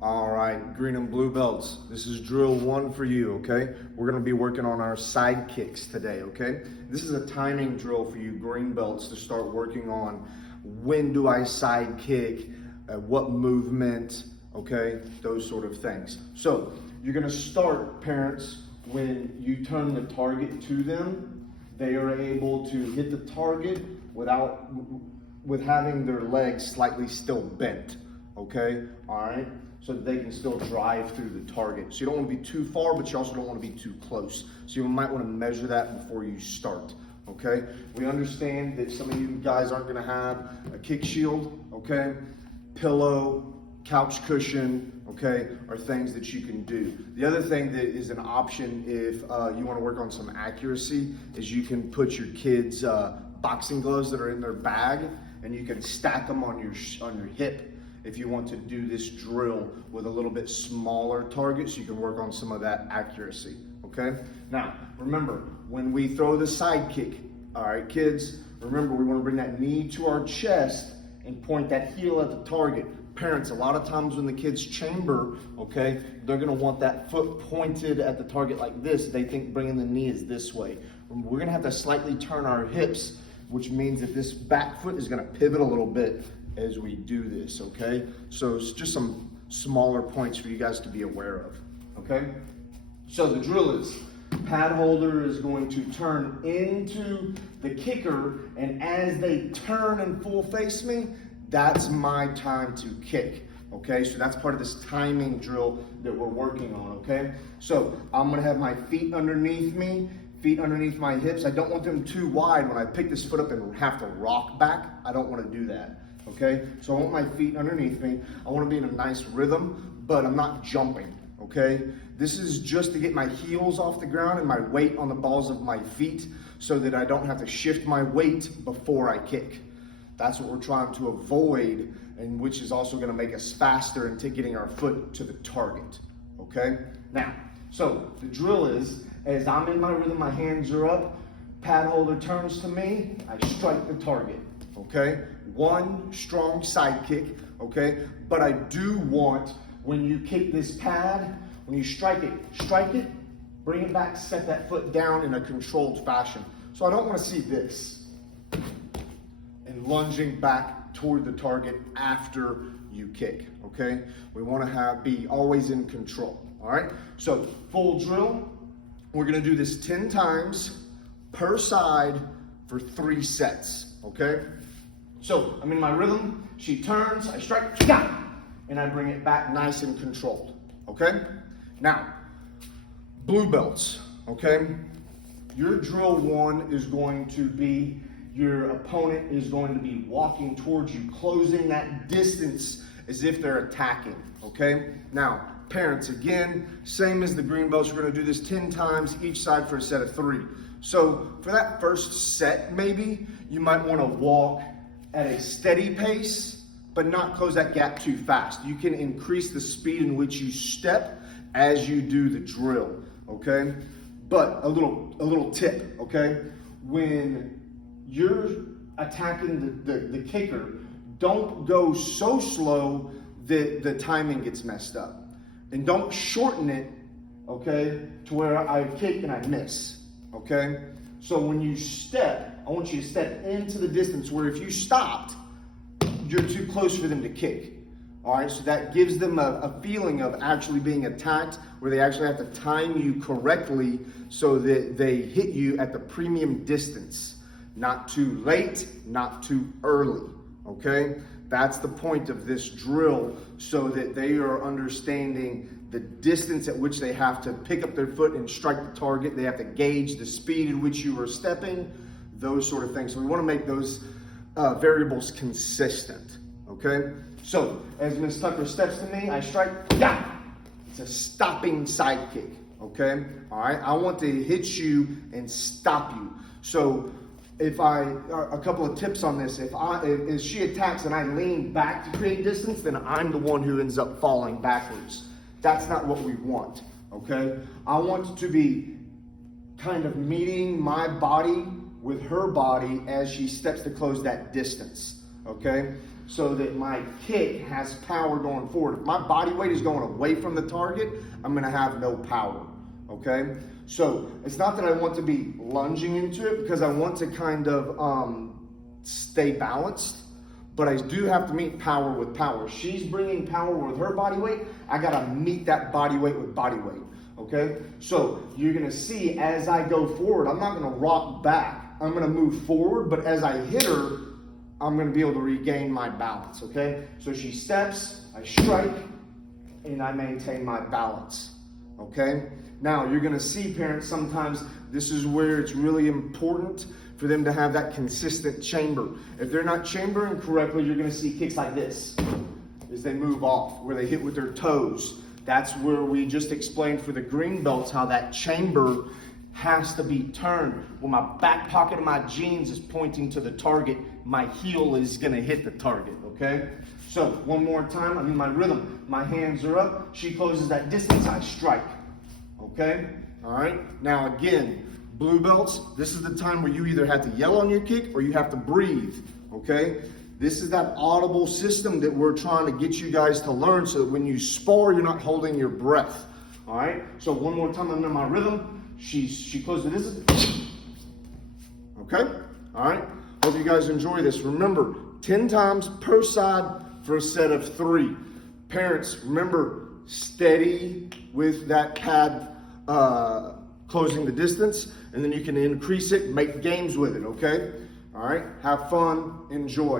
All right, green and blue belts. This is drill 1 for you, okay? We're gonna be working on our side kicks today, okay? This is a timing drill for you green belts to start working on. When do I side kick? What movement, okay? Those sort of things. So you're gonna start, parents, when you turn the target to them, they are able to hit the target with having their legs slightly still bent, okay? All right? So that they can still drive through the target. So you don't want to be too far, but you also don't want to be too close. So you might want to measure that before you start, okay? We understand that some of you guys aren't going to have a kick shield, okay? Pillow, couch cushion, okay, are things that you can do. The other thing that is an option if you want to work on some accuracy is you can put your kids' boxing gloves that are in their bag, and you can stack them on your hip if you want to do this drill with a little bit smaller target, so you can work on some of that accuracy, okay? Now, remember, when we throw the side kick, all right, kids, remember we want to bring that knee to our chest and point that heel at the target. Parents, a lot of times when the kids chamber, okay, they're gonna want that foot pointed at the target like this. They think bringing the knee is this way. We're gonna have to slightly turn our hips, which means that this back foot is gonna pivot a little bit as we do this, okay? So it's just some smaller points for you guys to be aware of, okay? So the drill is, pad holder is going to turn into the kicker, and as they turn and full face me, that's my time to kick, okay? So that's part of this timing drill that we're working on, okay? So I'm gonna have my feet underneath me, feet underneath my hips. I don't want them too wide when I pick this foot up and have to rock back. I don't wanna do that. Okay, so I want my feet underneath me. I want to be in a nice rhythm, but I'm not jumping, okay? This is just to get my heels off the ground and my weight on the balls of my feet so that I don't have to shift my weight before I kick. That's what we're trying to avoid, and which is also going to make us faster into getting our foot to the target, okay? Now, so the drill is, as I'm in my rhythm, my hands are up, pad holder turns to me, I strike the target. Okay, one strong side kick, okay? But I do want, when you kick this pad, when you strike it, bring it back, set that foot down in a controlled fashion. So I don't want to see this and lunging back toward the target after you kick, okay? We want to be always in control, all right? So full drill, we're going to do this 10 times per side for 3 sets, okay? So I'm in my rhythm, she turns, I strike, and I bring it back nice and controlled, okay? Now, blue belts, okay? Your drill 1 is going to be, your opponent is going to be walking towards you, closing that distance as if they're attacking, okay? Now, parents, again, same as the green belts, we're gonna do this 10 times, each side for a set of 3. So for that first set, maybe, you might wanna walk at a steady pace, but not close that gap too fast. You can increase the speed in which you step as you do the drill, okay? But a little tip, okay? When you're attacking the kicker, don't go so slow that the timing gets messed up. And don't shorten it, okay, to where I kick and I miss, okay? So when you step, I want you to step into the distance where if you stopped, you're too close for them to kick. All right, so that gives them a feeling of actually being attacked, where they actually have to time you correctly so that they hit you at the premium distance. Not too late, not too early, okay? That's the point of this drill, so that they are understanding the distance at which they have to pick up their foot and strike the target. They have to gauge the speed in which you are stepping, those sort of things. So we want to make those variables consistent, okay? So as Ms. Tucker steps to me, I strike, it's a stopping side kick, okay? All right, I want to hit you and stop you. So if a couple of tips on this, if she attacks and I lean back to create distance, then I'm the one who ends up falling backwards. That's not what we want, okay? I want to be kind of meeting my body with her body as she steps to close that distance, okay? so that my kick has power going forward. If my body weight is going away from the target, I'm gonna have no power, okay? So it's not that I want to be lunging into it, because I want to kind of stay balanced, but I do have to meet power with power. She's bringing power with her body weight. I gotta meet that body weight with body weight, okay? So you're gonna see as I go forward, I'm not gonna rock back. I'm gonna move forward, but as I hit her, I'm gonna be able to regain my balance, okay? So she steps, I strike, and I maintain my balance, okay? Now, you're gonna see, parents, sometimes this is where it's really important for them to have that consistent chamber. If they're not chambering correctly, you're gonna see kicks like this as they move off, where they hit with their toes. That's where we just explained for the green belts how that chamber has to be turned. When my back pocket of my jeans is pointing to the target, my heel is gonna hit the target, okay? So, one more time, I'm in my rhythm. My hands are up, she closes that distance, I strike, okay? All right, now again, blue belts, this is the time where you either have to yell on your kick or you have to breathe, okay? This is that audible system that we're trying to get you guys to learn so that when you spar, you're not holding your breath, all right? So one more time, I'm in my rhythm. She closes the distance, okay? All right, hope you guys enjoy this. Remember, 10 times per side for a set of 3. Parents, remember, steady with that pad closing the distance, and then you can increase it, make games with it, okay? All right, have fun, enjoy.